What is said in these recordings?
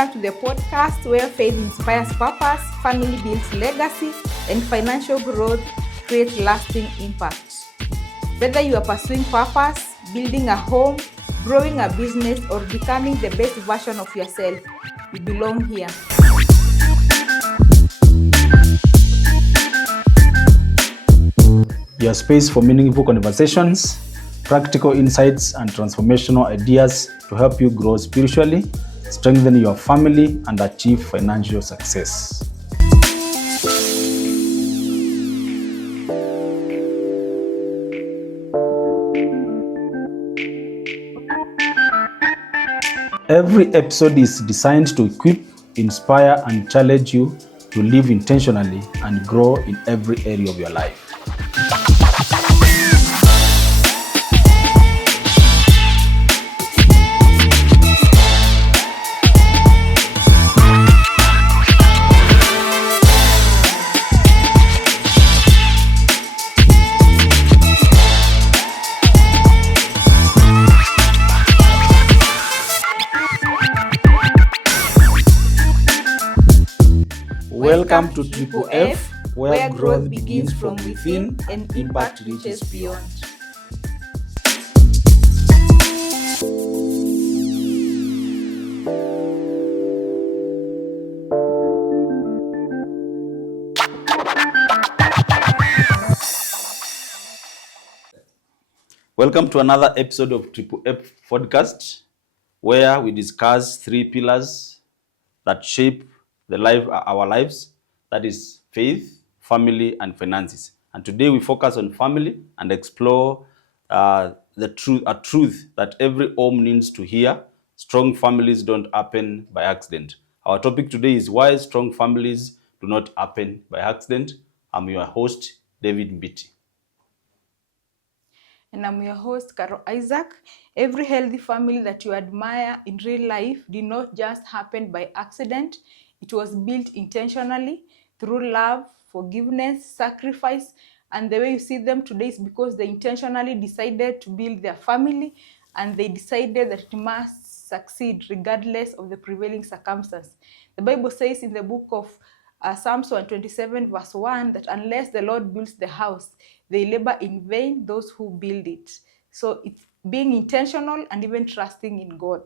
Welcome to the podcast where faith inspires purpose, family builds legacy, and financial growth creates lasting impact. Whether you are pursuing purpose, building a home, growing a business, or becoming the best version of yourself, you belong here. Your space for meaningful conversations, practical insights, and transformational ideas to help you grow spiritually, strengthen your family, and achieve financial success. Every episode is designed to equip, inspire, and challenge you to live intentionally and grow in every area of your life. Welcome to Triple F, where growth begins from within and impact reaches beyond. Welcome to another episode of Triple F podcast, where we discuss three pillars that shape our lives, that is faith, family, and finances. And today we focus on family and explore a truth that every home needs to hear. Strong families don't happen by accident. Our topic today is why strong families do not happen by accident. I'm your host, David Mbiti. And I'm your host, Carol Isaac. Every healthy family that you admire in real life did not just happen by accident. It was built intentionally through love, forgiveness, sacrifice, and the way you see them today is because they intentionally decided to build their family and they decided that it must succeed regardless of the prevailing circumstance. The Bible says in the book of Psalms 127 verse 1 that unless the Lord builds the house, they labor in vain, those who build it. So it's being intentional and even trusting in God.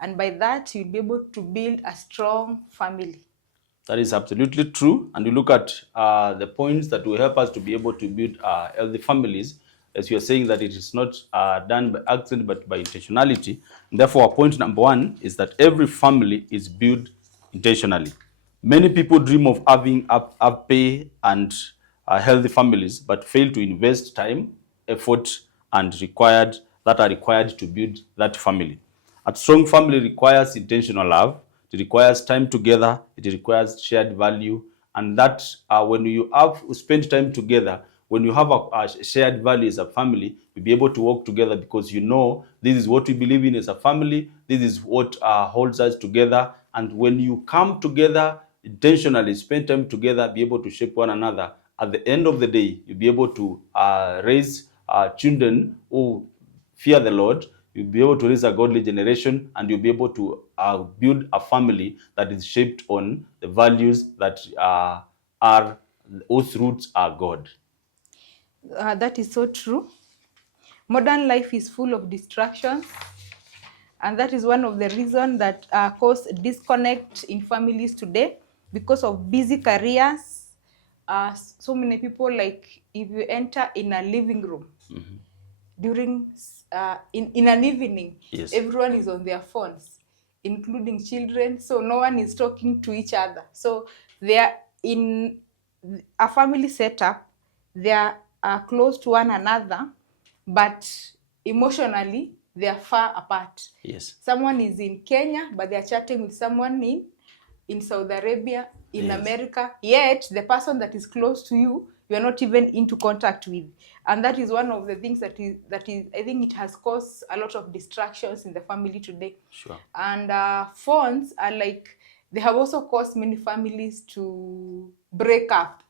And by that, you'll be able to build a strong family. That is absolutely true. And you look at the points that will help us to be able to build healthy families, as you are saying that it is not done by accident, but by intentionality. And therefore, point number one is that every family is built intentionally. Many people dream of having happy and healthy families, but fail to invest time, effort, and that are required to build that family. A strong family requires intentional love. It requires time together. It requires shared value, and that when you have spent time together, when you have a shared value as a family, you'll be able to work together because you know this is what we believe in as a family. This is what holds us together. And when you come together intentionally, spend time together, be able to shape one another, at the end of the day, you'll be able to raise children who fear the Lord. You'll be able to raise a godly generation, and you'll be able to build a family that is shaped on the values that whose roots are God. That is so true. Modern life is full of distractions, and that is one of the reasons that cause disconnect in families today because of busy careers. So many people, like if you enter in a living room during in an evening, Yes. Everyone is on their phones, including children, so no one is talking to each other. So they are in a family setup, they are close to one another, but emotionally they are far apart. Yes. Someone is in Kenya, but they are chatting with someone in Saudi Arabia, in Yes. America, yet the person that is close to you, you are not even into contact with. And that is one of the things that is I think it has caused a lot of distractions in the family today. Sure. And phones are like, they have also caused many families to break up.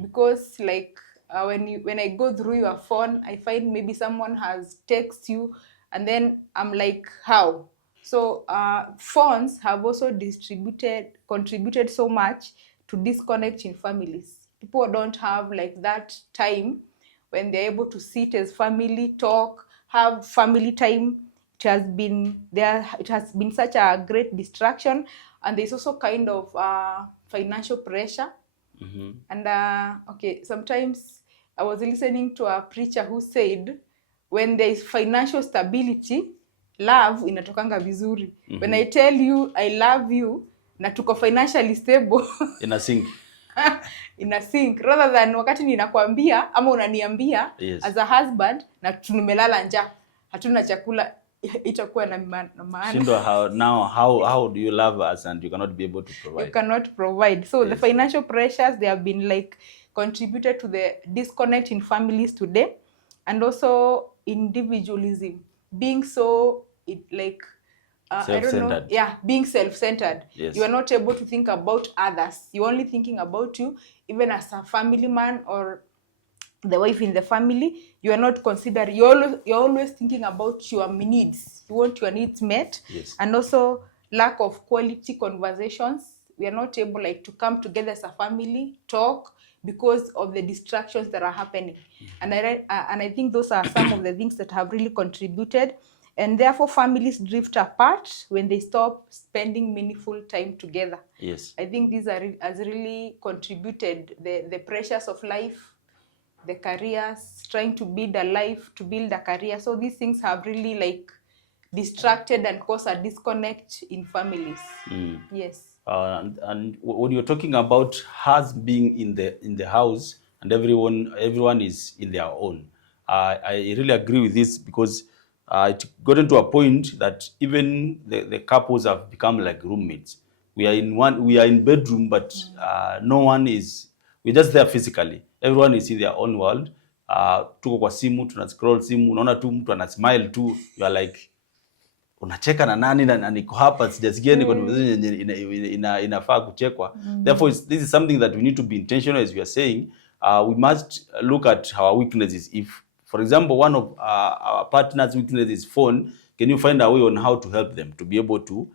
Because like when I go through your phone, I find maybe someone has texted you, and then I'm like, how? So phones have also contributed so much to disconnect in families. People don't have like that time when they're able to sit as family, talk, have family time. It has been such a great distraction, and there's also kind of financial pressure. And okay, sometimes I was listening to a preacher who said when there is financial stability, love inatokanga vizuri. When I tell you I love you na tuko financially stable in sync. In sync, rather than wakati ninakwambia ama unaniambia, yes, as a husband na tumelala njaa, hatuna chakula, itakuwa na maana. Shindo, how do you love us and you cannot be able to provide? You cannot provide. So yes, the financial pressures, they have been like contributed to the disconnect in families today, and also individualism, being so I don't know, being self-centered. Yes. You are not able to think about others. You're only thinking about you, even as a family man or the wife in the family. You are not considering, you're always thinking about your needs. You want your needs met. Yes. And also lack of quality conversations. We are not able to come together as a family, talk, because of the distractions that are happening. And I think those are some of the things that have really contributed. And therefore, families drift apart when they stop spending meaningful time together. Yes. I think these has really contributed, the pressures of life, the careers, trying to build a life, to build a career. So these things have really distracted and caused a disconnect in families. Yes. And when you're talking about us being in the house and everyone is in their own, I really agree with this, because it got into a point that even the couples have become like roommates. We are in bedroom, but no one is. We're just there physically. Everyone is in their own world. Tuko kwa simu, tuna scroll simu, unaona tu mtu ana smile tu, you are like, unacheka na nani na niko hapa sijasikia ni conversation inafaa kuchekwa. Therefore this is something that we need to be intentional, as we are saying. We must look at our weaknesses. If, for example, one of our partner's weakness is phone, can you find a way on how to help them to be able to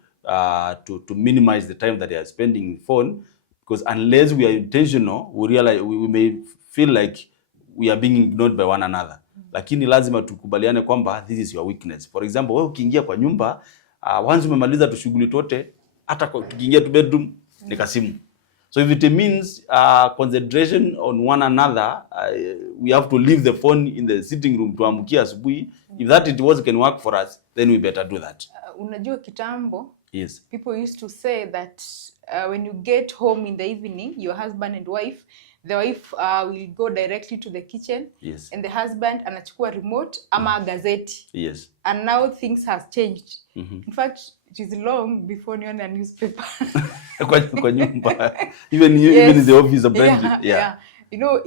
minimize the time that they are spending in phone? Because unless we are intentional, we realize we may feel like we are being ignored by one another. Lakini lazima tukubaliane kwamba this is your weakness. For example, wewe ukiingia kwa nyumba, once umemaliza tushughuli tote, hata tukiingia tu bedroom ni kasimu. So if it means concentration on one another, we have to leave the phone in the sitting room tuamkia asubuhi. If that can work for us, then we better do that. Unajua kitambo, yes, people used to say that when you get home in the evening, your husband and wife, the wife will go directly to the kitchen. Yes. And the husband anachukua remote ama gazeti. Yes. And now things has changed. In fact, it is long before you own a newspaper. Kwa nyumba. Even in the office apparently. Yeah. You know,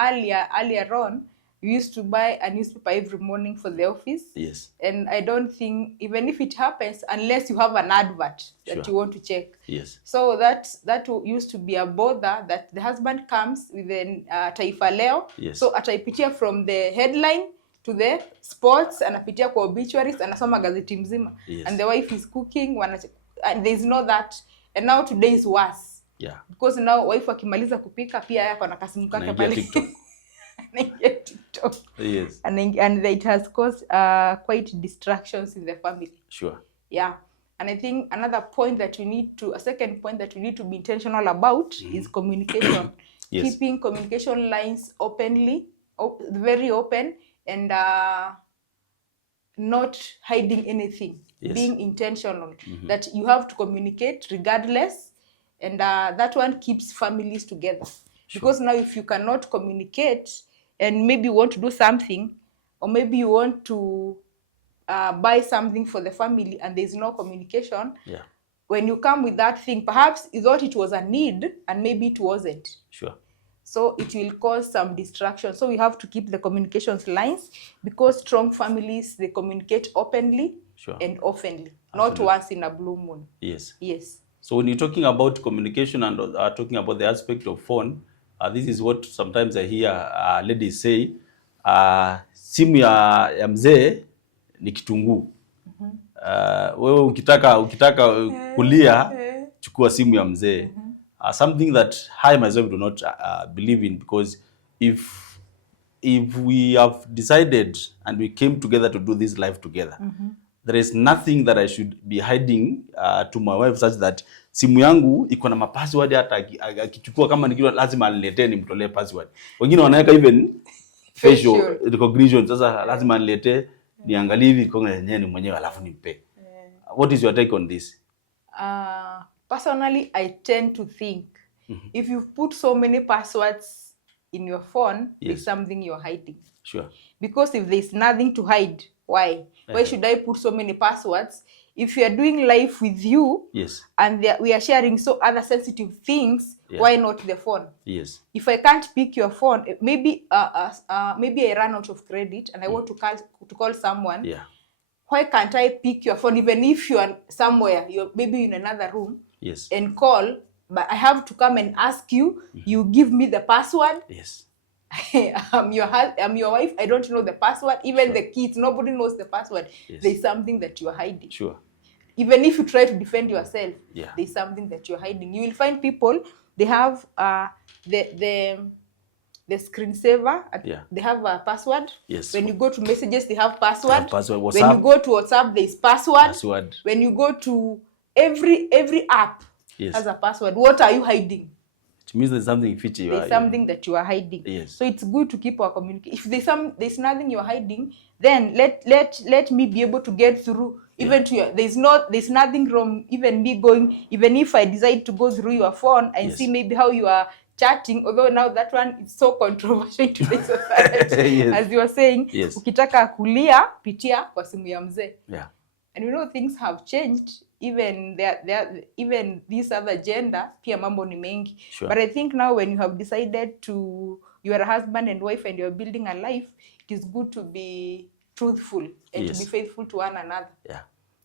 earlier on, we used to buy a newspaper every morning for the office. Yes. And I don't think, even if it happens, unless you have an advert that you want to check. Yes. So that used to be a bother, that the husband comes with the Taifa Leo. Yes. So ataipitia from the headline to the sports, anapitia kwa obituaries, anasoma gazeti mzima. Yes. And the wife is cooking, and there's no that. And now today is worse. Yeah. Because now wife akimaliza kupika pia yako na kasimu kake pale. TikTok. Yes. And it has caused quite distractions in the family. Sure. Yeah. And I think a second point that we need to be intentional about is communication. Yes. Keeping communication lines very open, and not hiding anything. Yes. Being intentional. That you have to communicate regardless, and that one keeps families together. Sure. Because now if you cannot communicate, and maybe you want to do something, or maybe you want to buy something for the family, and there's no communication. Yeah. When you come with that thing, perhaps you thought it was a need, and maybe it wasn't. Sure. So it will cause some distraction. So we have to keep the communications lines, because strong families, they communicate openly. Sure. And oftenly. Absolutely. Not once in a blue moon. Yes. Yes. So when you're talking about communication and talking about the aspect of phone, this is what sometimes I hear ladies say, simu ya mzee ni kitunguu. Wewe ukitaka kulia chukua simu ya mzee. Something that I myself do not believe in, because if we have decided and we came together to do this life together, there is nothing that I should be hiding to my wife, such that simu yangu iko na password, hata akichukua kama nikiwa lazima aniletee nimtolee password. Wengine wanaweka even facial recognition, sasa lazima aniletee niangalie hivi kwa yenyewe ni mwenyewe alafu nimpe. What is your take on this? Personally, I tend to think if you put so many passwords in your phone, there's something you're hiding. Sure. Because if there's nothing to hide, why? Why should I put so many passwords? If we are doing life with you, and we are sharing so other sensitive things, why not the phone? Yes. If I can't pick your phone, maybe I run out of credit and I want to call someone. Yeah. Why can't I pick your phone, even if you are somewhere, you're maybe in another room, and call, but I have to come and ask you, you give me the password. Yes. I'm your wife, I don't know the password, even the kids, nobody knows the password. There's something that you're hiding. Sure. Even if you try to defend yourself, there's something that you're hiding. You will find people, they have the screensaver, they have a password. Yes. When you go to messages, they have password. WhatsApp. When you go to WhatsApp, there's password. When you go to every app has a password. What are you hiding? It means there's something fishy. There's something that you are hiding. Yes. So it's good to keep our communication. If there's nothing you're hiding, then let me be able to get through. Even to your, there's nothing wrong. Even me going, even if I decide to go through your phone and see maybe how you are chatting, although now that one is so controversial in today's society. As you were saying, ukitaka kulia pitia kwa simu ya mzee. Yeah. And you know things have changed. Even even this other gender, pia mambo ni mengi. Sure. But I think now when you have decided to, you are a husband and wife and you're building a life, it is good to be truthful and to be faithful to one another. Yeah.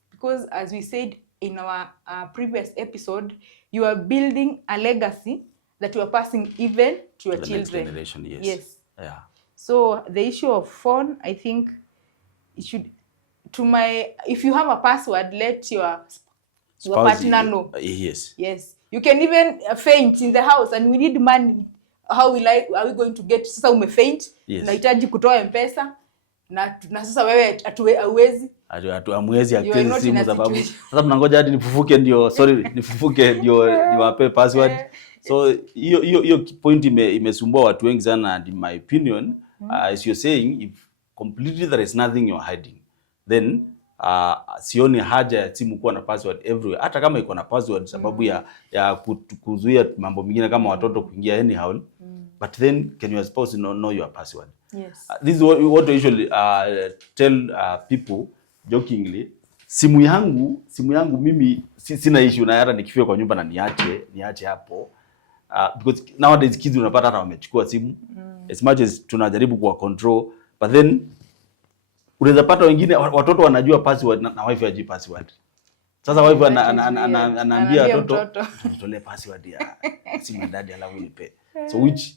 Because as we said in our previous episode, you are building a legacy that you are passing even to your children. Next generation, Yes. Yeah. So the issue of phone, I think it should, if you have a password, let your partner know. Yes. Yes. You can even faint in the house and we need money. Are we going to get, sasa umefaint, unahitaji kutoa M-Pesa na sasa wewe hauwezi. Hamwezi access simu sababu sasa mnangoja hadi nifufuke ndio niwape password. So hiyo point imesumbua watu wengi sana, and in my opinion, as you're saying, if completely there is nothing you're hiding, then sioni haja ya simu kuwa na password everywhere, hata kama iko na password sababu ya kuzuia mambo mengine kama watoto kuingia anyhow. But then can your spouse know your password? Yes. This is what I usually tell people jokingly. Simu yangu mimi sina issue na hata nikifika kwa nyumba na niache hapo. Because nowadays kids unapata hata wamechukua simu. As much as tunajaribu kuwa control, but then unaweza pata wengine watoto wanajua password na wife hajui password. Sasa wife anaambia watoto nitolee password ya simu ndani alafu nipe. So which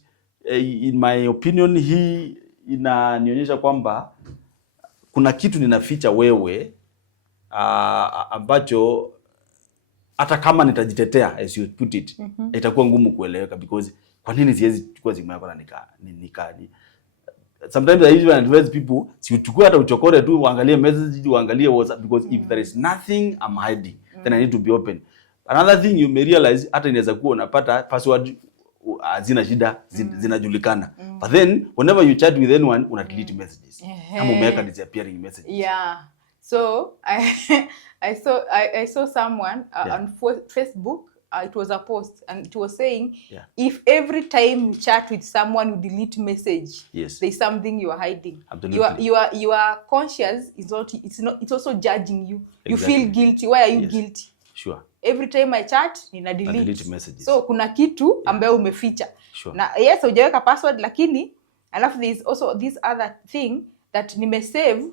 in my opinion hii inanionyesha kwamba kuna kitu ninaficha wewe ambacho hata kama nitajitetea, as you put it, itakuwa ngumu kueleweka, because kwa nini siwezi kuchukua simu yako na nikani. Sometimes I usually advise people, si uchukue hata uchokore tu, uangalie message, uangalie WhatsApp, because if there is nothing I'm hiding, then I need to be open. Another thing you may realize, hata inaweza kuwa unapata password zina shida, zinajulikana. But then whenever you chat with anyone, una delete messages. Kama umeweka disappearing messages. Yeah. So I saw someone on Facebook. It was a post and it was saying, if every time you chat with someone you delete message, there's something you are hiding. Absolutely. Your conscience is it's also judging you. Exactly. You feel guilty. Why are you guilty? Sure. Every time I chat, nina delete messages. So kuna kitu ambayo umeficha. Sure. Na yes, hujaweka password, lakini alafu there is also this other thing that nimesave.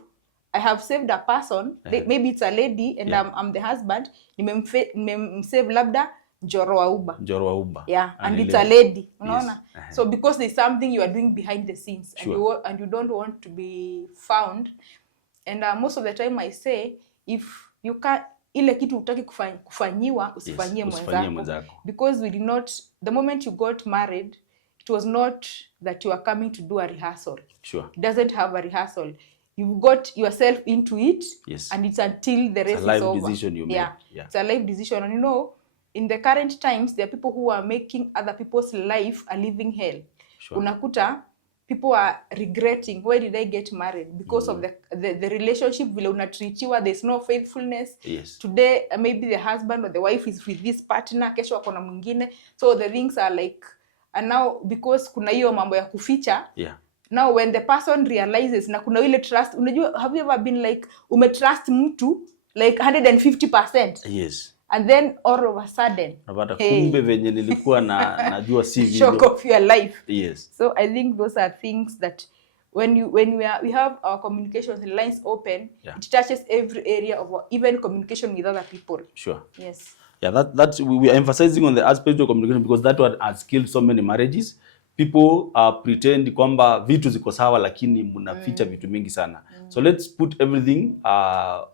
I have saved a person, maybe it's a lady and I'm the husband. Nimemsave labda Njoro wa Uba. Yeah, and it's a lady. Unaona? So because there's something you are doing behind the scenes, and you don't want to be found. And most of the time I say, if you can ile kitu utaki kufanyiwa usifanyie usifanyie mwenzako, because we did not, the moment you got married, it was not that you are coming to do a rehearsal. Sure. It doesn't have a rehearsal. You've got yourself into it, yes, and it's until the rest is over. It's a life decision you yeah. Yeah. It's a life decision. And you know, in the current times, there are people who are making other people's life a living hell. Sure. Unakuta people are regretting, why did I get married? Because of the relationship, vile unatreatiwa, there's no faithfulness. Yes. Today, maybe the husband or the wife is with this partner, kesho wako na mwingine. So the things are like, and now because kuna hiyo mambo ya kuficha, yeah, now when the person realizes, na kuna ile trust, unajua, have you ever been like, umetrust mtu like 150%? Yes. And then all of a sudden, kumbe venye nilikuwa najua si vile. Shock of your life. Yes. So I think those are things that when we have our communication lines open, yeah, it touches every area of our, even communication with other people. Sure. Yes. Yeah, that's we are emphasizing on the aspect of communication because that one has killed so many marriages. People pretend kwamba vitu ziko sawa lakini mnaficha vitu mingi sana. So let's put everything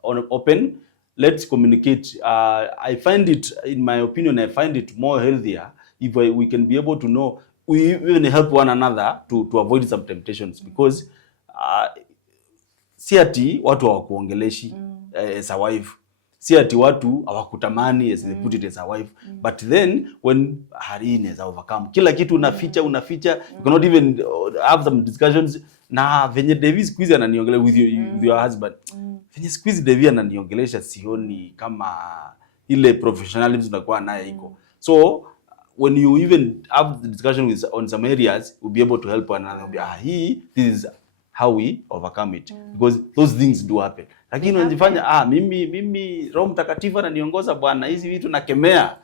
on open. Let's communicate. I find it, in my opinion, I find it more healthier if we can be able to know, we even help one another to avoid some temptations, because si ati watu hawakuongeleshi as a wife, si ati watu hawakutamani as they put it as a wife, but then when Harine has overcome, kila kitu unaficha, you cannot even have some discussions. Na venye Devi squeeze ananiongelea with your husband, venye squeeze Devi ananiongelesha sioni kama ile professionalism unakuwa naye iko. So when you even have the discussion on some areas, we'll be able to help one another. This is how we overcome it, because those things do happen. Lakini unajifanya mimi Roho Mtakatifu ananiongoza bwana, hizi vitu nakemea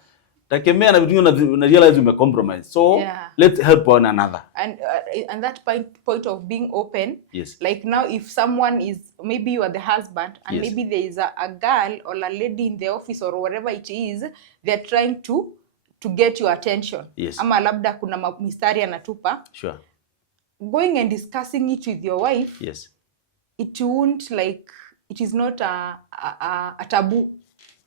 na vitu una realize ume compromise. So let's help one another. And that point of being open, yes, like now if someone is, maybe you are the husband and yes, maybe there is a girl or a lady in the office or whatever it is, they're trying to get your attention. Yes. Ama labda kuna mistari anatupa. Sure. Going and discussing it with your wife, yes, it won't, like, it is not a taboo.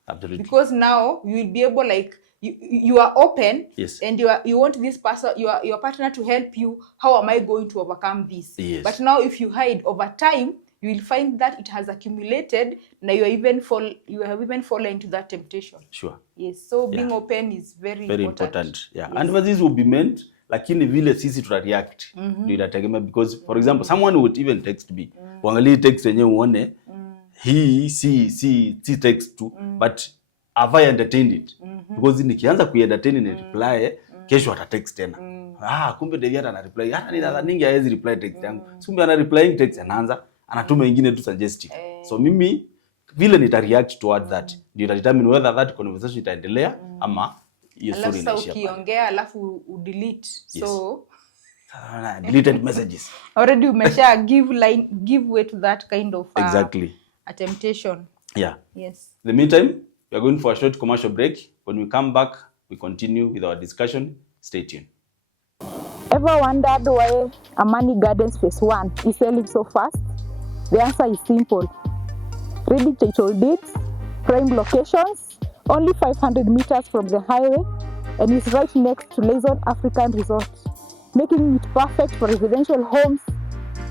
Absolutely. Because now you will be able, like, you are open, yes, and you want this person, your partner, to help you. How am I going to overcome this? Yes. But now if you hide, over time you will find that it has accumulated. Now you have even fallen into that temptation. Sure. Yes. So being open is very important. Yeah. Yes. And what this will be meant, lakini vile sisi tuta react ndio inategemea, because for example someone would even text me, uangalie text yenyewe uone hii si text tu, but have I entertained it? Because nikianza ku-entertain na reply, kesho ata text tena. Kumbe Devi ana reply. Ningi hawezi reply text yangu. Kumbe ana replying text, anaanza anatuma ingine tu suggestive. So mimi vile nita react toward that ndio ita determine whether that conversation itaendelea ama hiyo story inaishia. Alafu ukiongea alafu delete. So deleted messages. Already umesha give way to that kind of exactly a temptation. Yeah. Yes. In the meantime, we are going for a short commercial break. When we come back, we continue with our discussion. Stay tuned. Ever wondered why Amani Gardens Phase 1 is selling so fast? The answer is simple. Ready title deeds, prime locations, only 500 meters from the highway, and is right next to Leyson African Resort, making it perfect for residential homes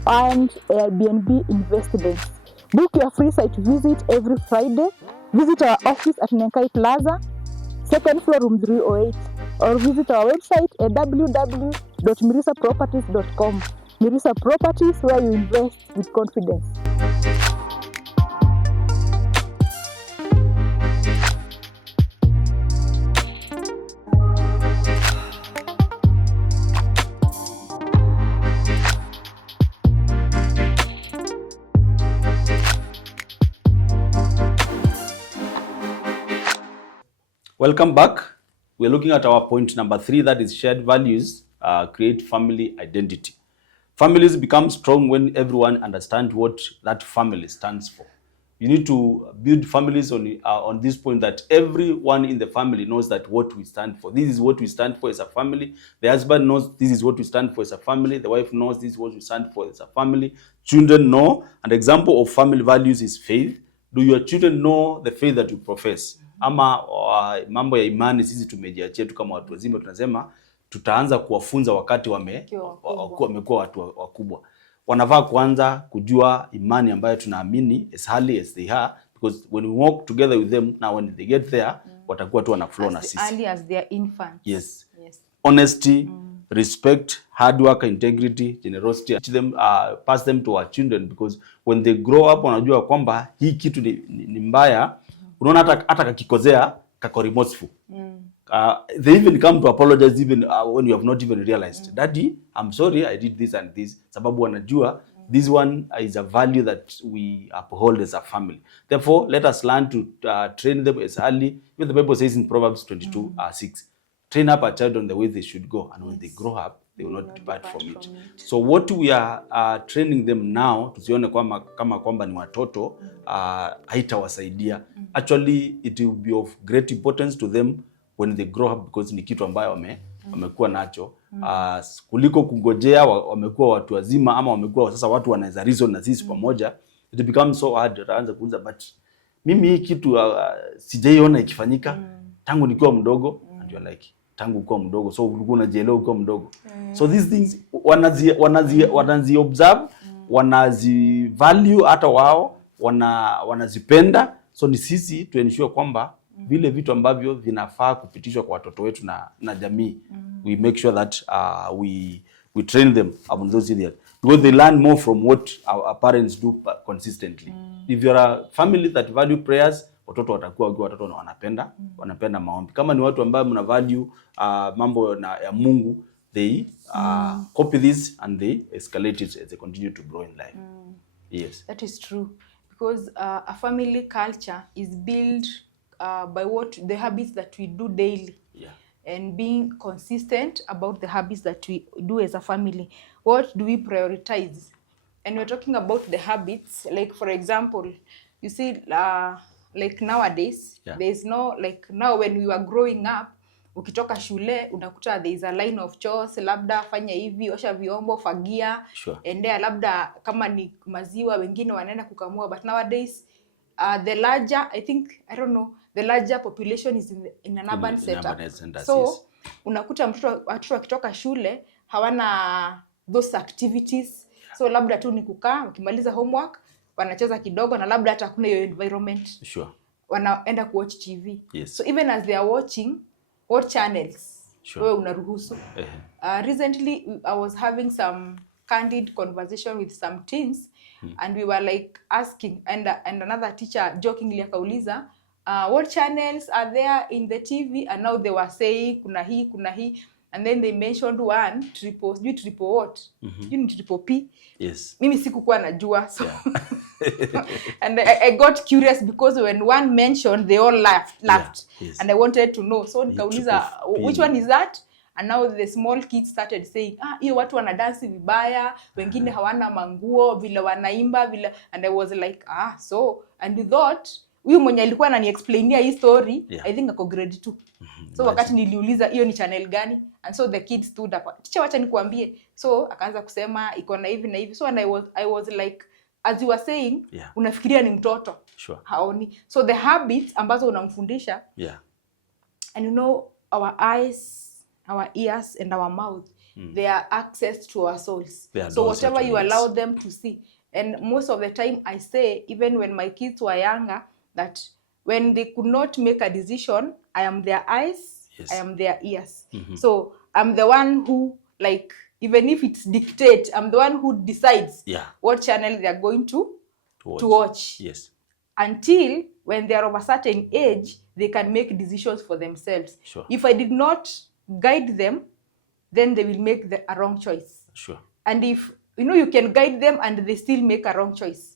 and Airbnb investments. Book your free site visit every Friday. Visit our office at Nenkai Plaza, second floor, room 308, or visit our website at www.mirisaproperties.com. Mirisa Properties, where you invest with confidence. Welcome back. We're looking at our point number 3, that is shared values create family identity. Families become strong when everyone understands what that family stands for. You need to build families on this point, that everyone in the family knows that what we stand for. This is what we stand for as a family. The husband knows this is what we stand for as a family. The wife knows this is what we stand for as a family. Children know. An example of family values is faith. Do your children know the faith that you profess? Ama mambo ya imani sisi tumejiachia tu kama watu wazima, tunasema tutaanza kuwafunza wakati wamekuwa watu wakubwa. Wanafaa kuanza kujua imani ambayo tunaamini as early as they are, because when we walk together with them, now when they get there, watakuwa tu wana flow na sisi. As early as they are infants. Yes. Honesty, respect, hard work, integrity, generosity. Teach them, pass them to our children, because when they grow up wanajua kwamba hii kitu ni mbaya. Unaona hata kakikozea kako remorseful. They even come to apologize even when you have not even realized. Daddy, I'm sorry I did this and this. Sababu wanajua this one is a value that we uphold as a family. Therefore, let us learn to train them as early. Even the Bible says in Proverbs 22:6, train up a child on the way they should go, and when they grow up, they will not depart from it. So what we are training them now, tusione kama kwamba ni watoto, haitawasaidia. Actually, it will be of great importance to them when they grow up, because ni kitu ambayo wamekuwa nacho. Kuliko kungojea wamekuwa watu wazima, ama wamekuwa sasa watu wanaweza reason na sisi pamoja, it becomes so hard. Utaanza kuuliza, but mimi hii kitu sijaiona ikifanyika tangu nikiwa mdogo. And you're like, tangu ukiwa mdogo, so ulikuwa unajielewa ukiwa mdogo. So these things wanazi observe, wanazi value, hata wao wanazipenda. So ni sisi to ensure kwamba vile vitu ambavyo vinafaa kupitishwa kwa watoto wetu na jamii, we make sure that we train them upon those areas, because they learn more from what our parents do consistently. If you are a family that value prayers, watoto watakuwa watoto wanapenda maombi. Kama ni watu ambao mna value mambo ya Mungu, they copy this and they escalate it as they continue to grow in life. Yes, that is true, because a family culture is built by what the habits that we do daily. And being consistent about the habits that we do as a family. What do we prioritize? And we're talking about the habits, like for example, you see, like nowadays, there's no, like now when we were growing up, ukitoka shule unakuta there is a line of chores, labda fanya hivi, osha vyombo, fagia, endea labda kama ni maziwa wengine wanaenda kukamua. But nowadays, the larger, I don't know, the larger population is in an urban setup. So unakuta watoto wakitoka shule hawana those activities. So labda tu ni kukaa, wakimaliza homework wanacheza kidogo, na labda hata kuna hiyo environment. Wanaenda kuwatch TV. So even as they are watching, what channels wewe unaruhusu? Recently I was having some candid conversation with some teens, and we were like asking, and another teacher jokingly akauliza, what channels are there in the TV? And now they were saying kuna hii, and then they mentioned one triple what? You need triple P. Yes. Mimi sikukuwa najua, so and I got curious, because when one mentioned, they all laughed. And I wanted to know, so nikauliza, which one is that? And now the small kids started saying, hiyo watu wana dance vibaya, wengine hawana manguo, vile wanaimba vile. And I was like, so, and we thought, huyu mwenye alikuwa anani-explainia hii story, I think ako grade 2. So wakati niliuliza hiyo ni channel gani, and so the kids stood up, teacher wacha nikuambie. So akaanza kusema iko na hivi na hivi. So and I was like, as you were saying, unafikiria ni mtoto, haoni. So the habits ambazo unamfundisha, and you know, our eyes, our ears and our mouth, they are access to our souls. So whatever you allow them to see. And most of the time I say, even when my kids were younger, that when they could not make a decision, I am their eyes, I am their ears. So I'm the one who, like, even if it's dictate, I'm the one who decides what channel they are going to watch. Until when they are of a certain age, they can make decisions for themselves. If I did not guide them, then they will make a wrong choice. And if, you can guide them and they still make a wrong choice.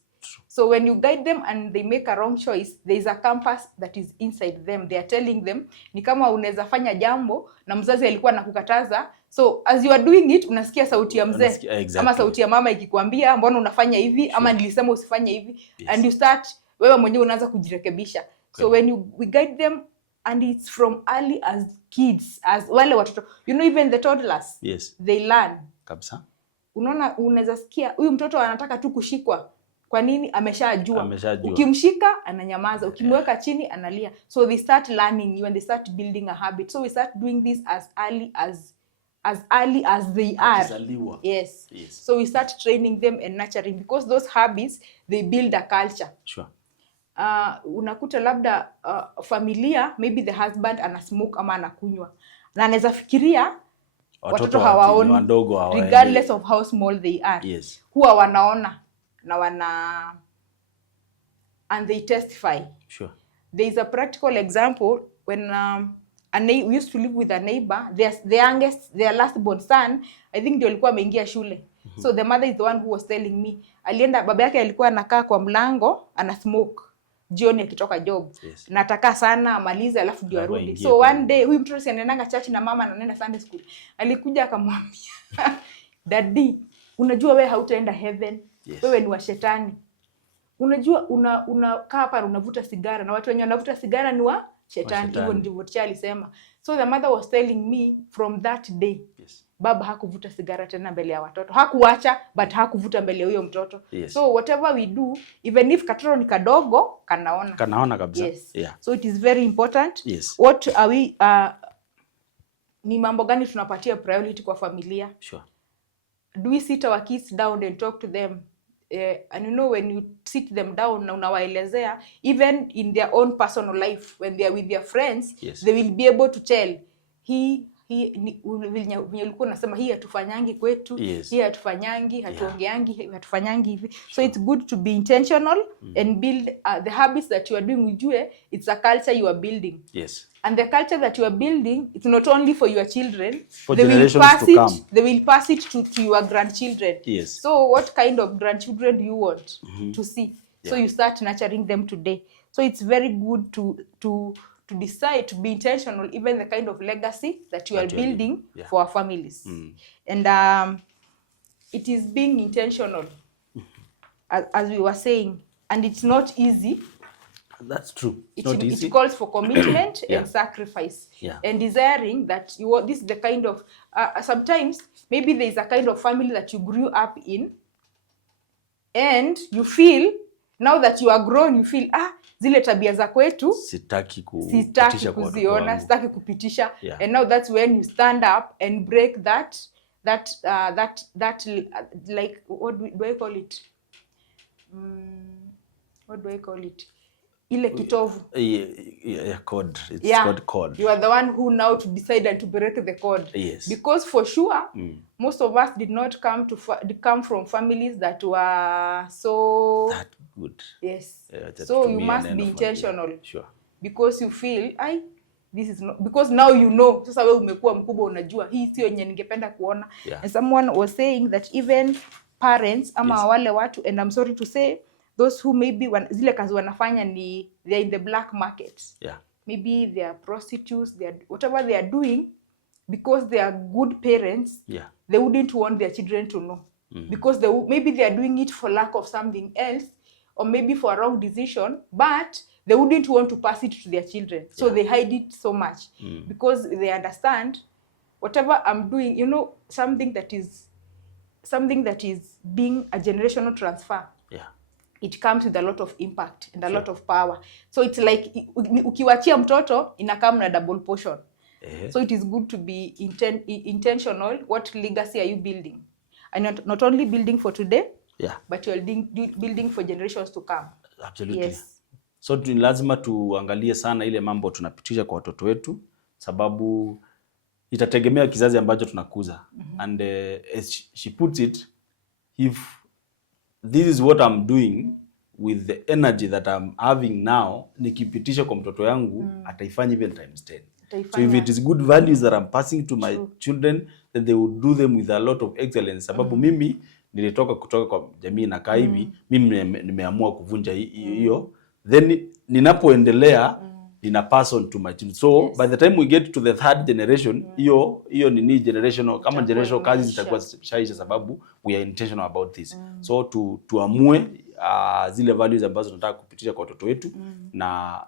So when you guide them and they make a wrong choice, there is a compass that is inside them. They are telling them, ni kama unaweza fanya jambo na mzazi alikuwa anakukataza. So as you are doing it, unasikia sauti ya mzee, ama sauti ya mama ikikwambia mbona unafanya hivi, ama nilisema usifanye hivi. And you start, wewe mwenyewe unaanza kujirekebisha. So when we guide them, and it's from early as kids, as wale watoto, even the toddlers, they learn. Kabisa. Unaona, unaweza sikia huyu mtoto anataka tu kushikwa, Kwa nini? Ameshajua. Ukimshika ananyamaza, ukimweka chini analia. So they start learning when they start building a habit. So we start doing this as early as they are. Yes. So we start training them and nurturing, because those habits, they build a culture. Sure. Unakuta labda familia, maybe the husband ana smoke ama anakunywa, na anaweza fikiria watoto hawaoni, regardless of how small they are. Yes. Huwa wanaona na and they testify. Sure. There is a practical example when we used to live with a neighbor. Their last born son, I think ndio alikuwa ameingia shule. So the mother is the one who was telling me, alienda, baba yake alikuwa anakaa kwa mlango ana smoke jioni akitoka job. Yes. Nataka sana amalize alafu ndio arudi. So one day huyu mtoto anaenda church na mama anaenda Sunday school. Alikuja akamwambia, "Daddy, unajua wewe hautaenda heaven. Yes. Wewe ni wa shetani. Unajua unakaa hapa unavuta sigara na watu wenye wanavuta sigara ni wa shetani." Hivyo ndivyo teacher alisema. So the mother was telling me from that day. Yes. Baba hakuvuta sigara tena mbele ya watoto. Hakuacha, but hakuvuta mbele ya huyo mtoto. Yes. So whatever we do, even if katoto ni kadogo, kanaona kabisa. Yes. Yeah. So it is very important. Yes. What are we ni mambo gani tunapatia priority kwa familia? Sure. Do we sit our kids down and talk to them? And you know, when you sit them down na unawaelezea, even in their own personal life, when they are with their friends, yes, they will be able to tell, hii ulikuwa unasema hii hatufanyangi kwetu, yes, hii hatufanyangi, hatuongeangi, hatufanyangi hivi. So it's good to be intentional and build the habits that you are doing. Ujue it's a culture you are building. Yes. And the culture that you are building, it's not only for your children, for generations to come. They will pass it to your grandchildren. Yes. So what kind of grandchildren do you want to see? Yeah. So you start nurturing them today. So it's very good to decide to be intentional, even the kind of legacy that you are building for our families. And it is being intentional, as we were saying, and it's not easy. That's true. It's not easy. It calls for commitment and sacrifice, and desiring that this is the kind of sometimes maybe there is a kind of family that you grew up in, and you feel now that you are grown, you feel zile tabia za kwetu sitaki kuziona, sitaki kupitisha. And now that's when you stand up and break that like, what do I call it? What do I call it? Ile kitovu. Code. It's called code. You are the one who now to decide and to break the code. Yes. Because for sure, most of us did not come from families that were so that good. Yes. So you must be intentional. Sure. Because you feel, this is not, because now you know. Sasa wewe umekuwa mkubwa, unajua hii sio yenye ningependa kuona. And someone was saying that even parents ama wale watu, and I'm sorry to say, those who maybe zile kazi wanafanya ni they're in the black market. Maybe they are prostitutes, whatever they are doing, because they are good parents, they wouldn't want their children to know. Because maybe they are doing it for lack of something else, or maybe for a wrong decision, but they wouldn't want to pass it to their children. So they hide it so much because they understand whatever I'm doing, you know, something that is being a generational transfer. It comes with a lot of impact and a lot of power. So it's like ukiwachia mtoto inakaa na double portion. So it is good to be intentional. What legacy are you building? And not only building for today, but you are building for generations to come. Absolutely. Yes. So lazima tuangalie sana ile mambo tunapitisha kwa watoto wetu, sababu itategemea kizazi ambacho tunakuza. And as she puts it, if this is what I'm doing with the energy that I'm having now, nikipitisha kwa mtoto yangu, ataifanya even times 10. So if it is good values that I'm passing to my children, then they will do them with a lot of excellence. Sababu mimi nilitoka kutoka kwa jamii na hivi, mimi nimeamua kuvunja hiyo, then ninapoendelea nina pass on to my children. So by the time we get to the third generation, hiyo ni generational, kama generational kazi zitakuwa shaisha, sababu we are intentional about this. So tuamue zile values ambazo tunataka kupitisha kwa watoto wetu, na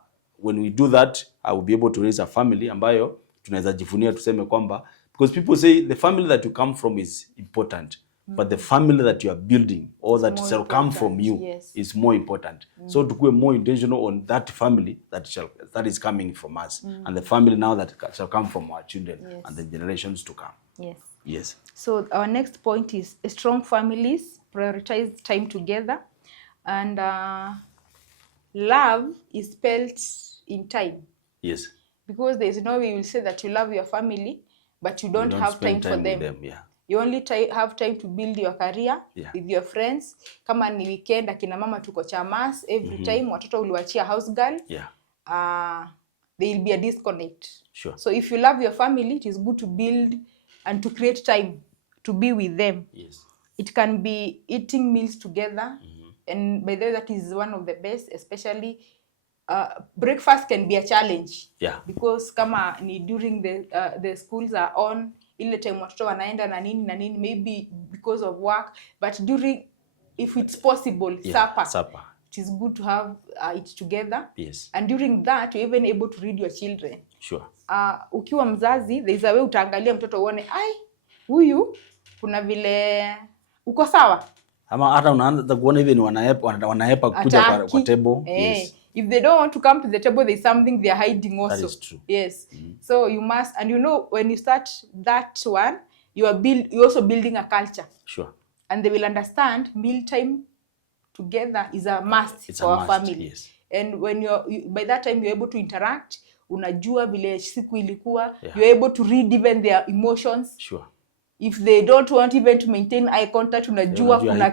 when we do that, I will be able to raise a family ambayo tunaweza jivunia tuseme kwamba, because people say the family that you come from is important, but the family that you are building or that more shall come from important, you yes. is more important. So to go more intentional on that family that is coming from us, and the family now that shall come from our children, Yes. and the generations to come. Yes. Yes. So our next point is strong families prioritize time together, and love is felt in time. Yes. Because there is no way you will say that you love your family, but you don't have time spend for with them. Yeah. You only have time to build your career, Yeah. with your friends. Kama ni weekend, akina mama tuko chamas every time, watoto uliwachia house girl. Yeah. There will be a disconnect. Sure. So if you love your family, it is good to build and to create time to be with them. Yes. It can be eating meals together, and by the way, that is one of the best, especially breakfast can be a challenge. Yeah. Because kama ni during the schools are on, ile time watoto wanaenda na nini, maybe because of work, but during, if it's possible, supper. It is good to have it together. Yes. And during that, you're even able to read your children. Sure. Ukiwa mzazi, there is a way utaangalia mtoto uone, huyu kuna vile uko sawa. Ama hata unaanza kuona even wanaepa kuja kwa table. Yes. If they don't want to come to the table, there's something they're hiding also. That is true. Yes. So you must, and you know, when you start that one, you're also building a culture. Sure. And they will understand mealtime together is a must for our family. Yes. And when by that time you're able to interact, unajua vile siku ilikuwa, Yeah. you're able to read even their emotions. Sure. If they don't want even to maintain eye contact, unajua kuna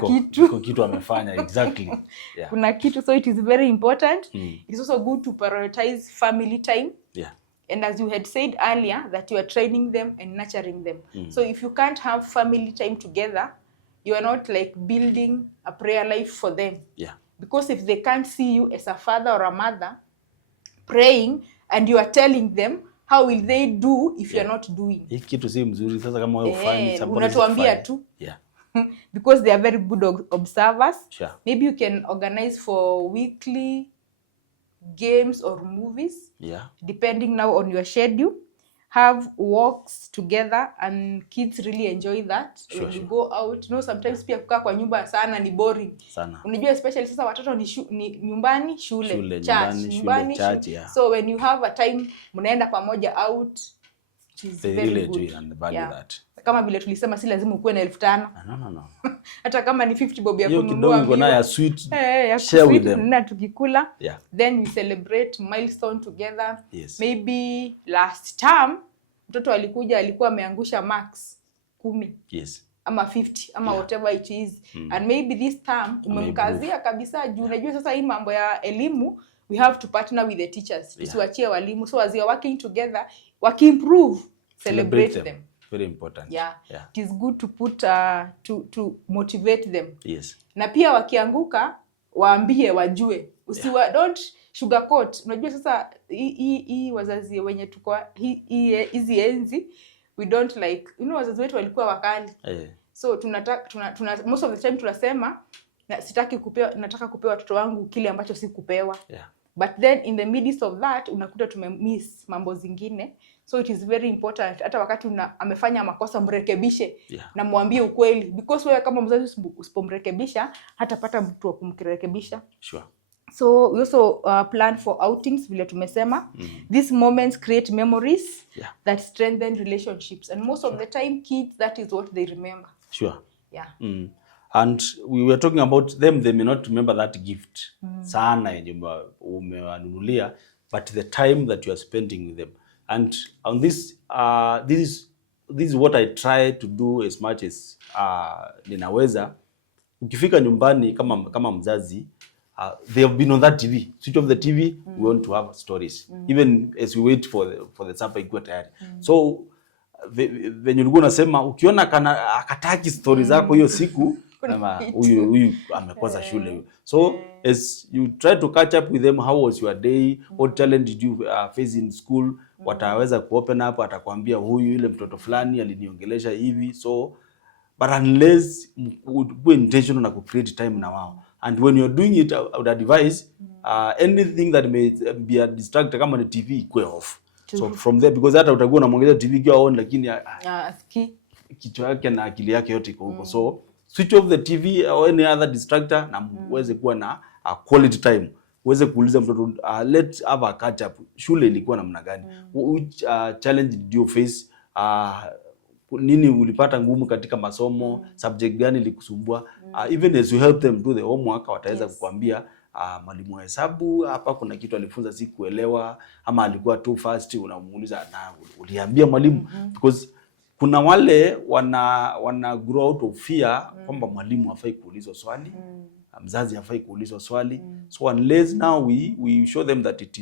kitu amefanya. Exactly. Yeah. Kuna kitu, so it is very important. It's also good to prioritize family time. Yeah. And as you had said earlier, that you are training them and nurturing them. So if you can't have family time together, you are not like building a prayer life for them. Yeah. Because if they can't see you as a father or a mother praying, and you are telling them, how will they do if you're not doing? Hii kitu si mzuri sasa kama wewe ufanye, unatuambia tu. Yeah. Because they are very good observers. Sure. Maybe you can organize for weekly games or movies. Yeah. Depending now on your schedule. Have walks together, and kids really enjoy that. Sure, when you go out, sometimes pia kukaa kwa nyumba sana ni boring. Sana. Unajua especially sasa watoto ni nyumbani, shule, church. Yeah. So when you have a time mnaenda pamoja out, it is they very really good. enjoy and value that. Kama vile tulisema si lazima ukuwe na 5,000. No. Hata kama ni 50 bob ya Hiyo kununua. kidogo na ya sweet. Share with them. Na tukikula. Yeah. Then we celebrate milestone together. Yes. Maybe last term mtoto alikuwa ameangusha marks 10. Yes. Ama 50 ama whatever it is. And maybe this term umemkazia kabisa juu unajua sasa hii mambo ya elimu, we have to partner with the teachers. Tusiwachie walimu. So as you are working together, improve, celebrate them. Very important. Yeah. It is good to put to motivate them. Yes. Na pia wakianguka waambie wajue. Don't sugarcoat. Unajua sasa hii wazazi wenye tuko hizi enzi, we don't like, wazazi wetu walikuwa wakali. So tunataka most of the time tunasema nataka kupewa watoto wangu kile ambacho si kupewa. Yeah. But then in the midst of that unakuta tumemiss mambo zingine. So it is very important, hata wakati amefanya makosa mrekebishe. Na muambie ukweli, because wewe kama mzazi usipomrekebisha hatapata mtu wa kumrekebisha. Sure. So we also plan for outings vile tumesema. These moments create memories that strengthen relationships, and most of the time kids, that is what they remember. Sure. Yeah. And we were talking about them, they may not remember that gift sana yenye umewanunulia, but the time that you are spending with them. And on this this is what I try to do as much as ninaweza. Ukifika nyumbani kama mzazi, they have been on that TV. Switch off the TV, we want to have stories. Even as we wait for the supper ikuwe tayari. So venye ulikuwa unasema ukiona akataki stories zako hiyo siku, kama huyu amekosa shule. So as you try to catch up with them, how was your day? What challenge did you face in school? Wataweza kuopen up, atakwambia huyu ile mtoto fulani aliniongelesha hivi. So but unless we intentional na create time na wao. And when you're doing it, I would advise anything that may be a distractor kama ni TV ikue off. So from there, because hata utakuwa unamwangalia TV ikiwa on lakini kichwa yake na akili yake yote iko huko. So switch off the TV or any other distractor na uweze kuwa na quality time. Uweze kuuliza mtoto let's have a catch up. Shule ilikuwa namna gani? Which challenge did you face? Nini ulipata ngumu katika masomo? Subject gani ilikusumbua? Even as you help them do the homework, wataweza kukuambia mwalimu wa hesabu hapa kuna kitu alifunza si kuelewa, ama alikuwa too fast. Unamuuliza na uliambia mwalimu, because kuna wale wana grow out of fear kwamba mwalimu hafai kuulizwa swali, mzazi hafai kuulizwa swali. So unless now we show them that it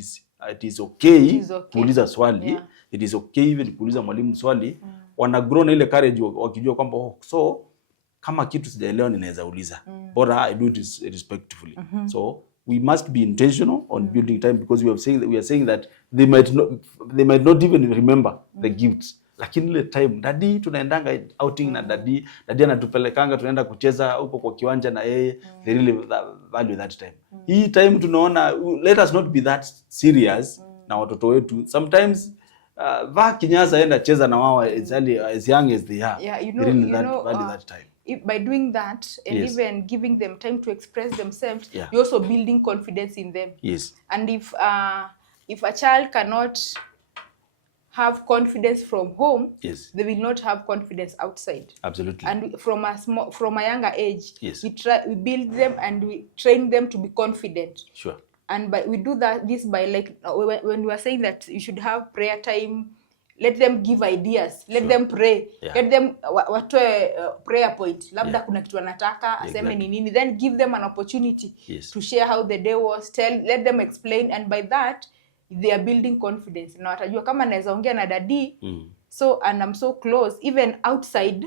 is okay kuuliza swali, it is okay even kuuliza mwalimu swali, wana grow na ile courage wakijua kwamba so kama kitu sijaelewa ninaweza uliza, bora I do it respectfully. So we must be intentional on building time, because we are saying that they might not even remember the gifts. Lakini ile time daddy tunaendanga outing na daddy anatupelekanga tunaenda kucheza huko kwa kiwanja na yeye, they really value that time. Hii time tunaona, let us not be that serious na watoto wetu. Sometimes va kinyasa enda cheza na wao as young as they are. Yeah, value that time. By doing that and even giving them time to express themselves, you're also building confidence in them. Yes. And if a child cannot have confidence from home, they will not have confidence outside. Absolutely. And from a younger age, we build them and we train them to be confident. Sure. And we do this by, like, when we are saying that you should have prayer time, let them give ideas, let them pray, let them watoe prayer point, labda kuna kitu anataka aseme ni nini, then give them an opportunity to share how the day was, let them explain, and by that they are building confidence. Na watajua kama naweza ongea na daddy, so and I'm so close, even outside,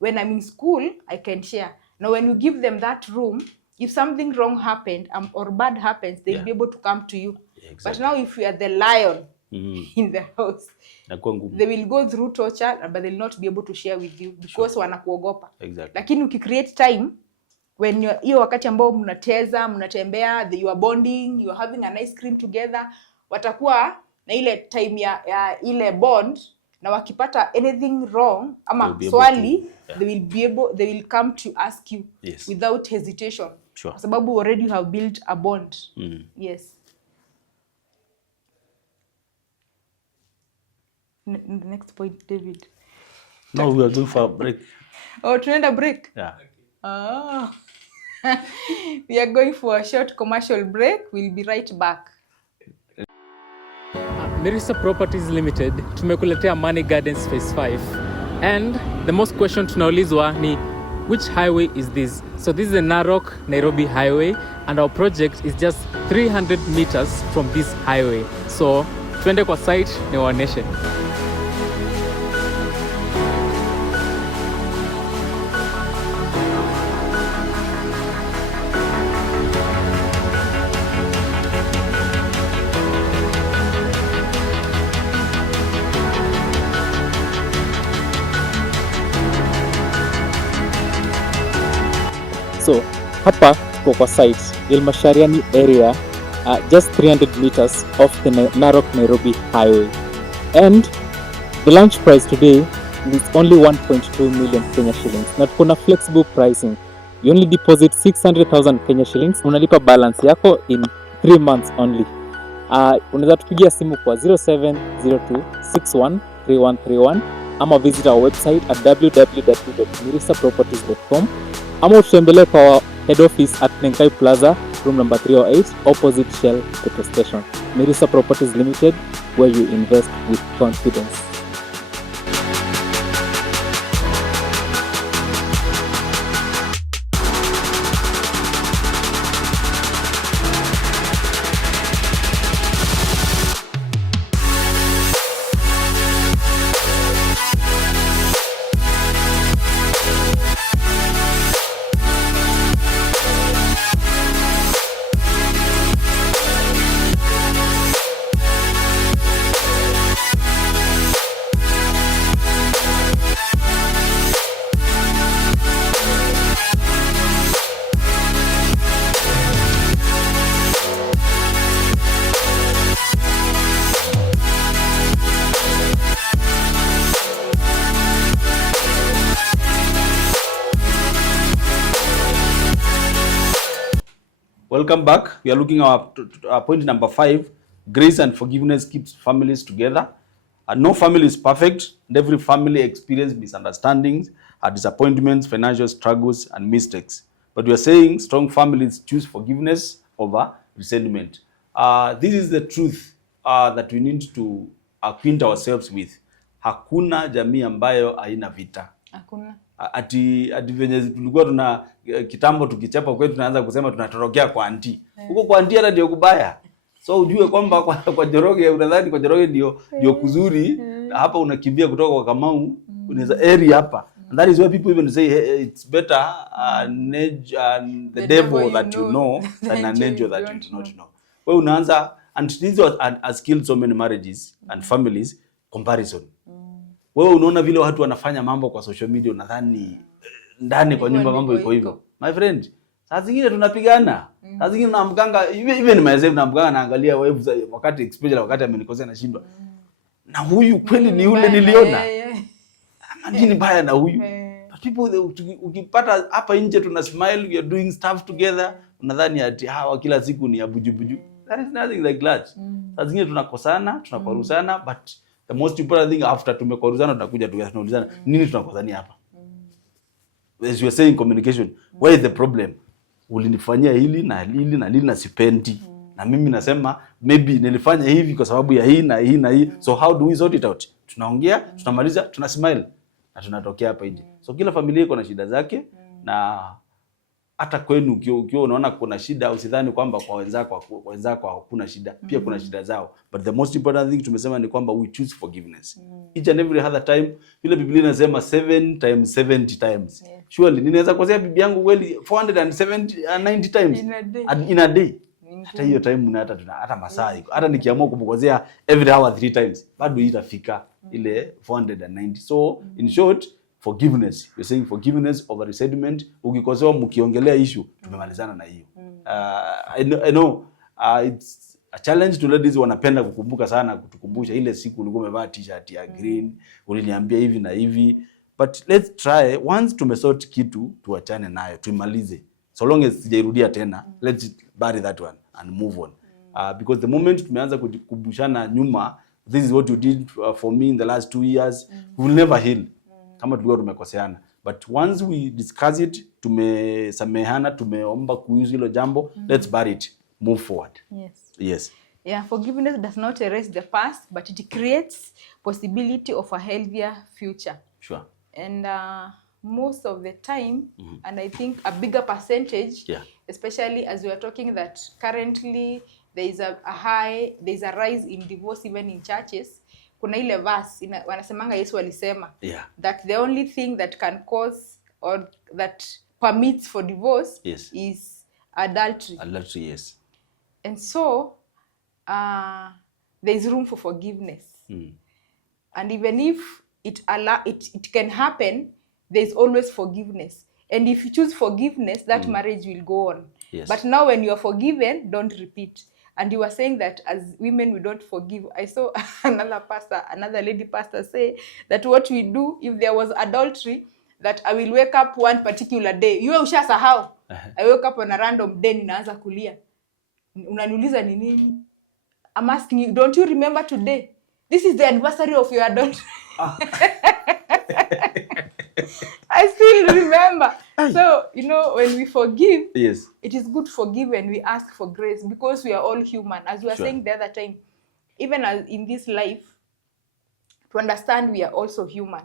when I'm in school I can share. Now when you give them that room, if something wrong happened or bad happens, they'll be able to come to you. But now if you are the lion in the house, they will go through torture, but they'll not be able to share with you because wanakuogopa. Lakini ukicreate time when hiyo wakati ambao mnacheza, mnatembea, you are bonding, you are having an ice cream together, watakuwa na ile time ya ile bond, na wakipata anything wrong ama swali, they will come to ask you without hesitation. Kwa sababu already you have built a bond. Yes. The next point, David. No, we are going for a break. Oh, tunaenda break? Yeah. Oh. We are going for a short commercial break. We'll be right back. Mirisa Properties Limited tumekuletea Money Gardens Phase 5. And the most question tunaulizwa ni, which highway is this? So this is the Narok Nairobi highway, and our project is just 300 meters from this highway. So twende kwa site niwaoneshe. So hapa tuko kwa site Ilmashariani area, just 300 meters off the Narok Nairobi highway, and the launch price today is only 1.2 million Kenya shillings. Na tuko na flexible pricing. You only deposit 600,000 Kenya shillings, unalipa balance yako in 3 months only. Unaweza tupigia simu kwa 0702613131 ama visit our website at www.mirisaproperties.com, ama utembelee kwa head office at Nenkai Plaza, room number 308, opposite Shell petrol station. Mirisa Properties Limited, where you invest with confidence. Welcome back. We are looking at point number 5. Grace and forgiveness keeps families together. No family is perfect, and every family experiences misunderstandings, disappointments, financial struggles, and mistakes. But we are saying strong families choose forgiveness over resentment. This is the truth that we need to acquaint ourselves with. Hakuna jamii ambayo haina vita. Hakuna. Ati venye tulikuwa tuna kitambo tukichapa kwetu tunaanza kusema tunatorokea kwa anti. Huko kwa anti hata ndio kubaya. So ujue kwamba kwa Njoroge unadhani kwa Njoroge ndio kuzuri, hapa unakimbia kutoka kwa Kamau unaweza area hapa. And that is why people even say hey, it's better the devil that you know than an angel that you do not know. Wewe unaanza, and these are killed so many marriages and families, comparison. Wewe unaona vile watu wanafanya mambo kwa social media, unadhani ndani kwa nyumba mambo iko hivyo. My friend, saa zingine tunapigana. Saa zingine naamkanga even myself naamkanga naangalia waves wakati especially wakati amenikosea na shindwa. Na huyu kweli ni yule niliona. Imagine baya na huyu. But people ukipata hapa nje tuna smile, we are doing stuff together, unadhani ati hawa kila siku ni abujubuju. That is nothing like that. Saa zingine tunakosana, tunakwaruzana, but the most important thing after tumekwaruzana tunakuja tunaulizana nini tunakosania hapa. As you are saying communication, where is the problem? Ulinifanyia hili na hili na hili na sipendi. Na mimi nasema maybe nilifanya hivi kwa sababu ya hii na hii na hii. So how do we sort it out? Tunaongea, tunamaliza, tuna smile na tunatokea hapa nje. So kila familia iko na shida zake, na hata kwenu ukiwa unaona kuna shida usidhani kwamba kwa wenzako hakuna shida. Pia kuna shida zao. But the most important thing tumesema ni kwamba we choose forgiveness. Each and every other time, vile Biblia inasema 7 times 70 times. Yeah. Surely ninaweza kosea bibi yangu kweli 490 times in a day. Hata hiyo time na hata masaa iko. Hata nikiamua kumkosea every hour 3 times, bado itafika ile 490. So in short, forgiveness. You're saying forgiveness over resentment. Ukikosewa mkiongelea issue, tumemalizana na hiyo. I know it's a challenge to ladies, wanapenda kukumbuka sana, kutukumbusha ile siku ulikuwa umevaa t-shirt ya green, uliniambia hivi na hivi. But let's try, once tumesort kitu, tuachane nayo, tuimalize. So long as sijairudia tena, let's bury that one and move on. Because the moment tumeanza kukumbushana nyuma, this is what you did for me in the last 2 years, we will never heal. Kama tulikuwa tumekoseana. But once we discuss it, tumesamehana, tumeomba kuhusu hilo jambo, let's bury it, move forward. Yes. Yeah, forgiveness does not erase the past, but it creates possibility of a healthier future. Sure. And most of the time, and I think a bigger percentage, especially as we are talking that currently there is a rise in divorce even in churches. Kuna ile verse wanasemanga Yesu alisema that the only thing that can cause or that permits for divorce is adultery. Adultery, yes. And so there is room for forgiveness. And even if it can happen, there is always forgiveness. And if you choose forgiveness, that marriage will go on. Yes. But now when you are forgiven, don't repeat. And you were saying that as women, we don't forgive. I saw another lady pastor say that what we do if there was adultery, that I will wake up one particular day. You ushasahau. I wake up on a random day, ninaanza kulia. Unaniuliza ni nini? I'm asking you, don't you remember today? This is the anniversary of your adultery. I still remember. So, when we forgive, it is good to forgive when we ask for grace, because we are all human. As you were saying the other time, even as in this life, to understand we are also human.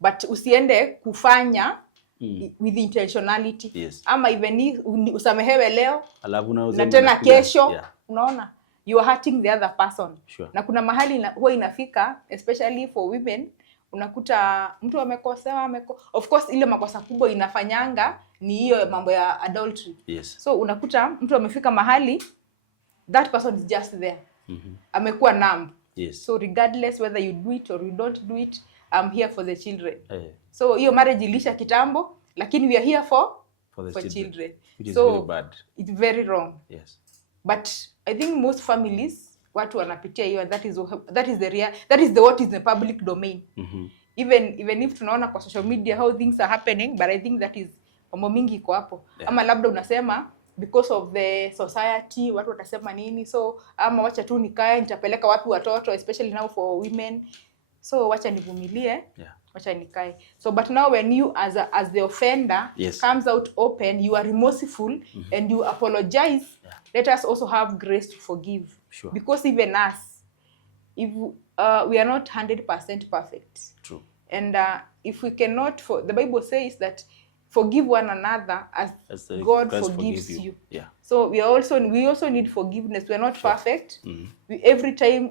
But usiende kufanya with intentionality. Ama even usamehewe leo, na tena kesho, unaona, you are hurting the other person. Na kuna mahali huwa inafika, especially for women, unakuta mtu amekosewa of course ile makosa kubwa inafanyanga ni hiyo mambo ya adultery. So unakuta mtu amefika mahali, that person is just there. Amekuwa numb. So regardless whether you do it or you don't do it, I'm here for the children. So hiyo marriage ilisha kitambo, lakini we are here for children. It is so very bad. It's very wrong. But I think most families watu wanapitia hiyo, that is what is the public domain. Even if tunaona kwa social media how things are happening, but I think that is mambo mingi iko hapo. Ama labda unasema because of the society, watu watasema nini, so ama wacha tu nikae, nitapeleka wapi watoto, especially now for women, so wacha nivumilie, wacha nikae. So but now when you as the offender comes out open, you are remorseful and you apologize, let us also have grace to forgive. Sure. Because even us, if we are not 100% perfect. True. And if we cannot, the Bible says that forgive one another as God forgives you. Yeah. So we also need forgiveness. We are not perfect. Every time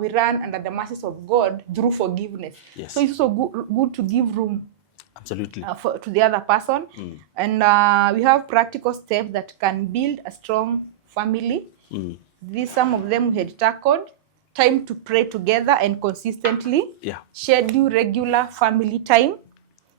we run under the mercies of God through forgiveness. Yes. So it's also good to give room. Absolutely. To the other person. And we have practical steps that can build a strong family. Some of them we had tackled. Time to pray together and consistently. Yeah. Schedule regular family time.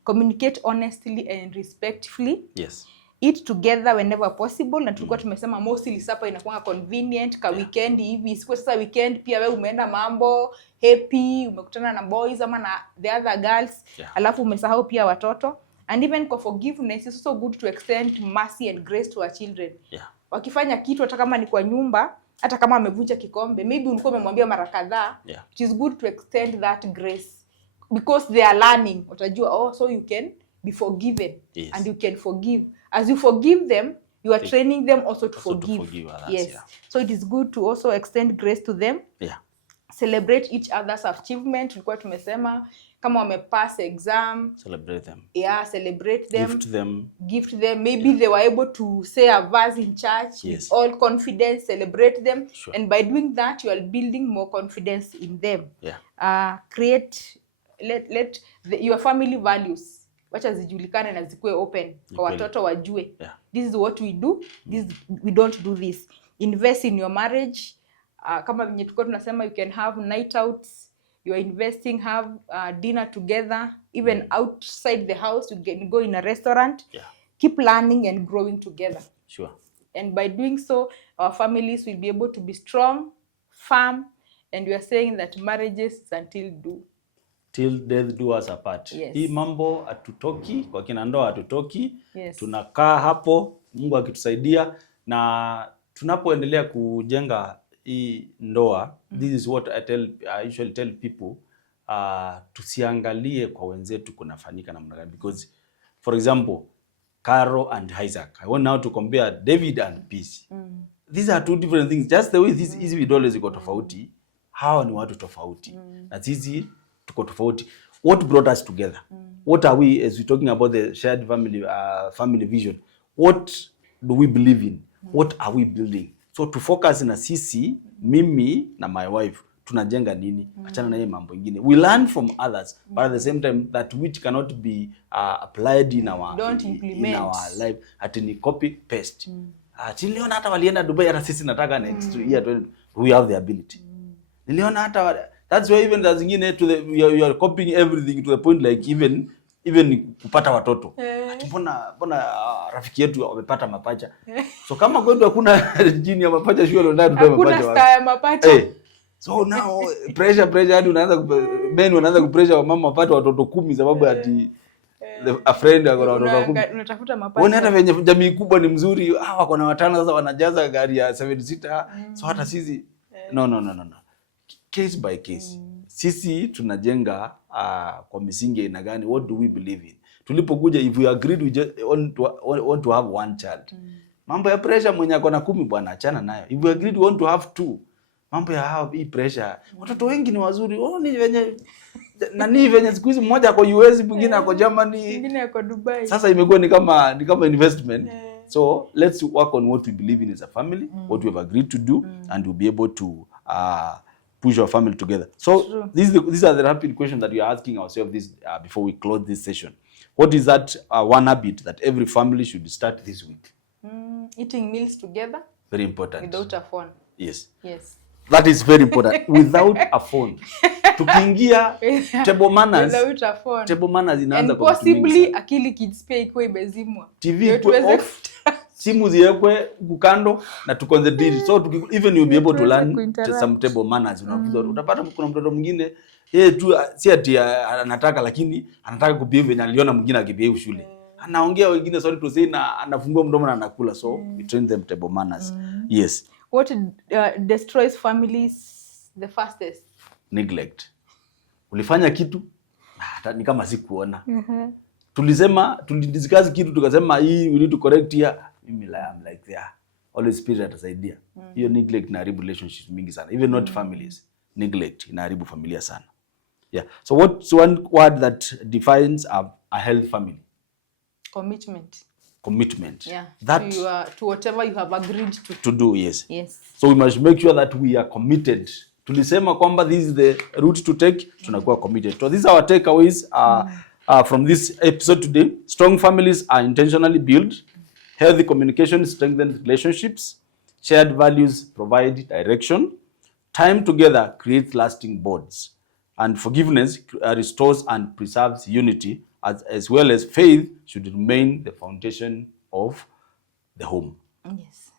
Communicate honestly and respectfully. Yes. Eat together whenever possible. Na tulikuwa tumesema mostly supper inakuwa convenient ka weekend hivi. Sikuwa sasa weekend pia wewe umeenda mambo happy, umekutana na boys ama na the other girls. Alafu umesahau pia watoto. And even for forgiveness, it's also good to extend mercy and grace to our children. Wakifanya kitu hata kama ni kwa nyumba, hata kama amevunja kikombe, maybe ulikuwa umemwambia mara kadhaa, it is good to extend that grace because they are learning. Utajua, so you can be forgiven and you can forgive. As you forgive them, you are training them also to forgive. Others, so it is good to also extend grace to them. Celebrate each other's achievement. Tulikuwa tumesema kama wamepass exam, celebrate them. Celebrate them. Gift them. Maybe they were able to say a verse in church with all confidence. Celebrate them. Sure. And by doing that, you are building more confidence in them. Create, let your family values, wacha zijulikane na zikuwe open kwa watoto wajue. This is what we do. We don't do this. Invest in your marriage. Kama venye tulikuwa tunasema, you can have night outs. You are investing, have dinner together, even outside the house. You can go in a restaurant. Keep learning and growing together. Sure. And by doing so, our families will be able to be strong, firm, and we are saying that marriages is till death do us apart. Hii mambo hatutoki, kwa kina ndoa hatutoki. Tunakaa hapo, Mungu akitusaidia, na tunapoendelea kujenga hii ndoa, this is what I usually tell people, tusiangalie kwa wenzetu kunafanyika namna gani, because for example, Caro and Isaac, I want now to compare David and Peace. These are two different things. Just the way these individuals iko tofauti, hawa ni watu tofauti. Na sisi tuko tofauti. What brought us together? What are we, as we're talking about the shared family vision, what do we believe in? What are we building? So to focus na sisi, mimi na my wife, tunajenga nini? Achana na hiyo mambo mengine. We learn from others, but at the same time that which cannot be applied in our life. Ati ni copy paste. Niliona hata walienda Dubai, hata sisi nataka next year we have the ability. Niliona hata, that's why even the zingine you are copying everything to the point like even kupata watoto. Ati mbona rafiki yetu wamepata mapacha. So kama kwetu hakuna jini ya mapacha, shule ndio tutoe mapacha. Hakuna star ya mapacha. So now pressure hadi unaanza men wanaanza kupressure mama wapate watoto 10 sababu ati a friend akona watoto 10. Unatafuta mapacha. Wana hata venye jamii kubwa ni mzuri, wako na watano sasa wanajaza gari ya 7 seater. So hata sisi no. Case by case. Sisi tunajenga kwa misingi ina gani? What do we believe in? Tulipokuja, if we agreed we just want to have one child. Mambo ya pressure mwenye akona 10 bwana achana nayo. If we agreed we want to have 2. Mambo ya hii pressure. Watoto wengi ni wazuri. Ni venye nani venye siku hizi mmoja ako US, mwingine ako Germany, mwingine ako Dubai. Sasa imekuwa ni kama investment. So let's work on what we believe in as a family, what we have agreed to do, and we'll be able to push our family together. So these are the rapid questions that we are asking ourselves before we close this session. What is that one habit that every family should start this week? Eating meals together. Very important. Without a phone. Yes. That is very important. Without a phone. Tukiingia table manners. Without a phone. Table manners inaanza kwa possibly akili kids pia ikuwe imezimwa. TV ikuwe off. Simu ziwekwe kando na tuconcentrate. So even you'll be able to learn some table manners. Utapata kuna mtoto mwingine yeye tu si ati anataka, lakini anataka kubehave na aliona mwingine akibehave shule. anaongea wengine sorry to say na anafungua mdomo na anakula, so we train them table manners. Yes. What destroys families the fastest? Neglect. Ulifanya kitu hata ni kama sikuona. Tulidiscuss kitu tukasema hii we need to correct here. Mimi I'm like there. Holy Spirit atasaidia. Hiyo neglect inaharibu relationships mingi sana. Even not families. Neglect inaharibu familia sana. Yeah. So what's one word that defines a healthy family? Commitment. Yeah. That to whatever you have agreed to do, yes. Yes. So we must make sure that we are committed. Tulisema kwamba this is the route to take, tunakuwa committed. So these are our takeaways from this episode today. Strong families are intentionally built. Healthy communication strengthens relationships. Shared values provide direction. Time together creates lasting bonds. And forgiveness restores and preserves unity, as well as faith should remain the foundation of the home. Yes.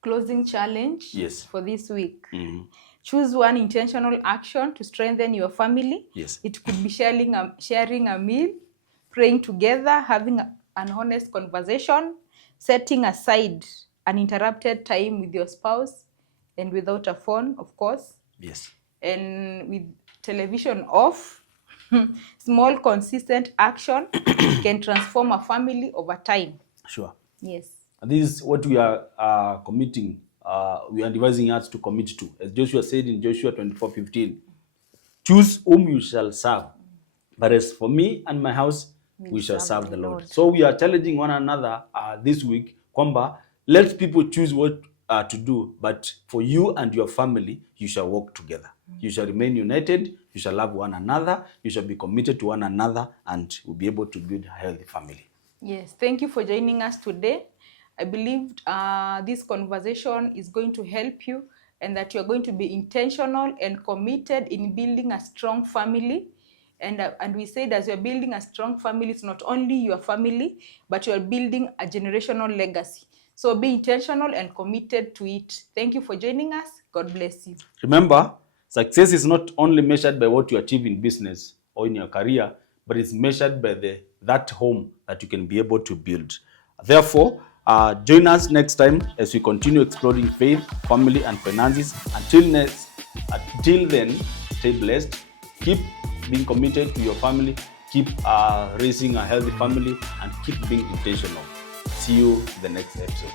Closing challenge for this week. Choose one intentional action to strengthen your family. Yes. It could be sharing a meal, praying together, having an honest conversation, setting aside uninterrupted time with your spouse and without a phone, of course. Yes. And with television off. Small, consistent action can transform a family over time. Sure. Yes. And this is what we are committing. We are advising us to commit to. As Joshua said in Joshua 24:15, choose whom you shall serve. But as for me and my house, we shall serve the Lord. So we are challenging one another this week, kwamba let people choose what to do, but for you and your family, you shall work together. You shall remain united, you shall love one another, you shall be committed to one another, and we'll be able to build a healthy family. Yes, thank you for joining us today. I believe this conversation is going to help you and that you're going to be intentional and committed in building a strong family. And we said as you're building a strong family, it's not only your family, but you're building a generational legacy. So be intentional and committed to it. Thank you for joining us. God bless you. Remember, success is not only measured by what you achieve in business or in your career, but it's measured by that home that you can be able to build. Therefore, join us next time as we continue exploring faith, family, and finances. Until then, stay blessed. Keep being committed to your family. Keep raising a healthy family and keep being intentional. See you in the next episode.